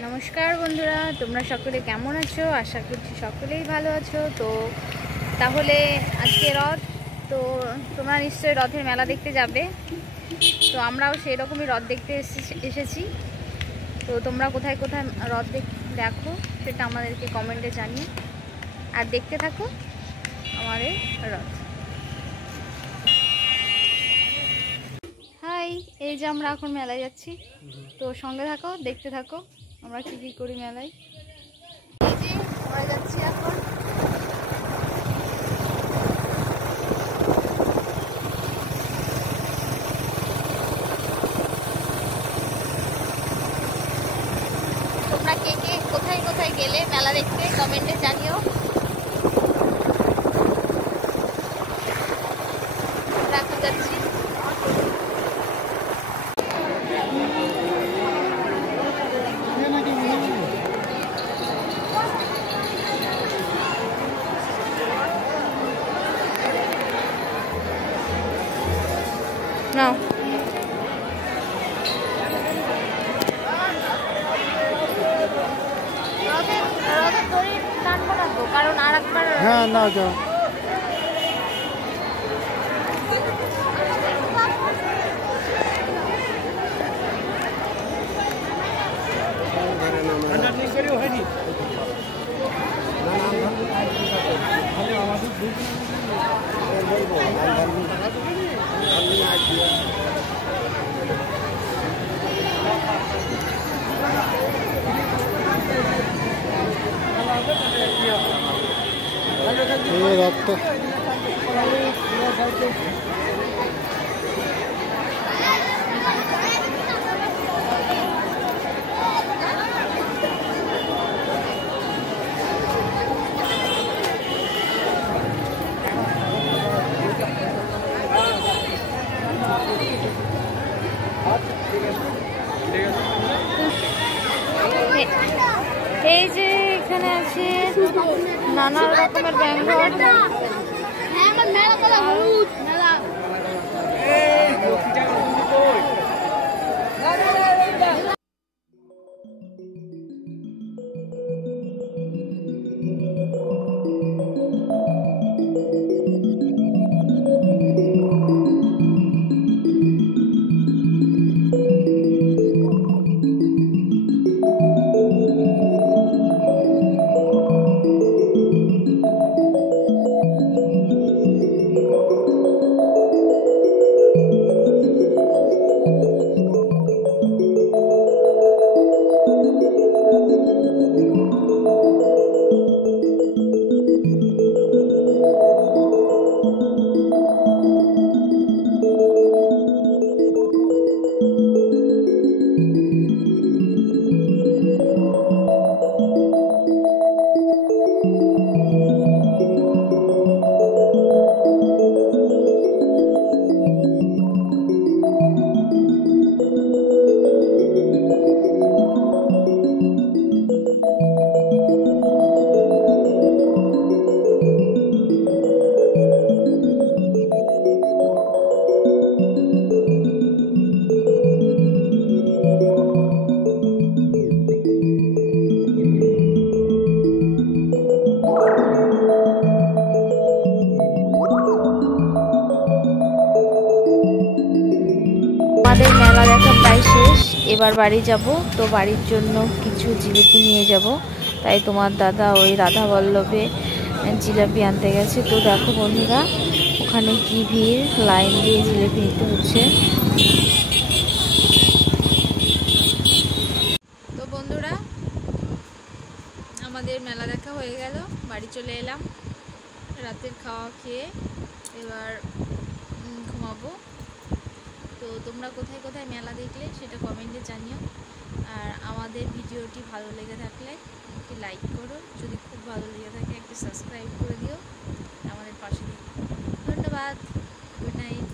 নমস্কার বন্ধুরা, তোমরা সকলে কেমন আছো? আশা করছি সকলেই ভালো আছো। তো তাহলে আজকে রথ, তো তোমরা নিশ্চয়ই রথের মেলা দেখতে যাবে। তো আমরাও সেই রকমই রথ দেখতে এসেছি। তো তোমরা কোথায় কোথায় রথ দেখো সেটা আমাদেরকে কমেন্টে জানিয়ে আর দেখতে থাকো আমাদের রথ। হাই, এই যে আমরা এখন মেলায় যাচ্ছি, তো সঙ্গে থাকো, দেখতে থাকো আমরা কি করি মেলায়। এই যে আমরা যাচ্ছি এখন। তোমরা কে কে কোথায় কোথায় গেলে মেলা দেখতে কমেন্টে জানিও। এখন যাচ্ছি। নাও, রথের দড়ি টানবো না তো, কারণ আর একবার হ্যাঁ না যাও। এই রাতটা এই যে এখানে আছে নানা রকমের ব্যাঙ্গল। আমাদের মেলা দেখা প্রায় শেষ, এবার বাড়ি যাব। তো বাড়ির জন্য কিছু জিলিপি নিয়ে যাব, তাই তোমার দাদা ওই রাধা বল্লভে জিলাপি আনতে গেছে। তো দেখো বন্ধুরা, ওখানে কি ভিড়, লাইন দিয়ে জিলিপি নিতে হচ্ছে। তো বন্ধুরা, আমাদের মেলা দেখা হয়ে গেল, বাড়ি চলে এলাম। রাতের খাওয়া খেয়ে এবার ঘুমাবো। তো তোমরা কোথায় কোথায় মেলা দেখলে সেটা কমেন্টে জানিও। আর আমাদের ভিডিওটি ভালো লেগে থাকলে একটি লাইক করো, যদি খুব ভালো লেগে থাকে একটি সাবস্ক্রাইব করে দিও, আমাদের পাশে দিও। ধন্যবাদ, গুড নাইট।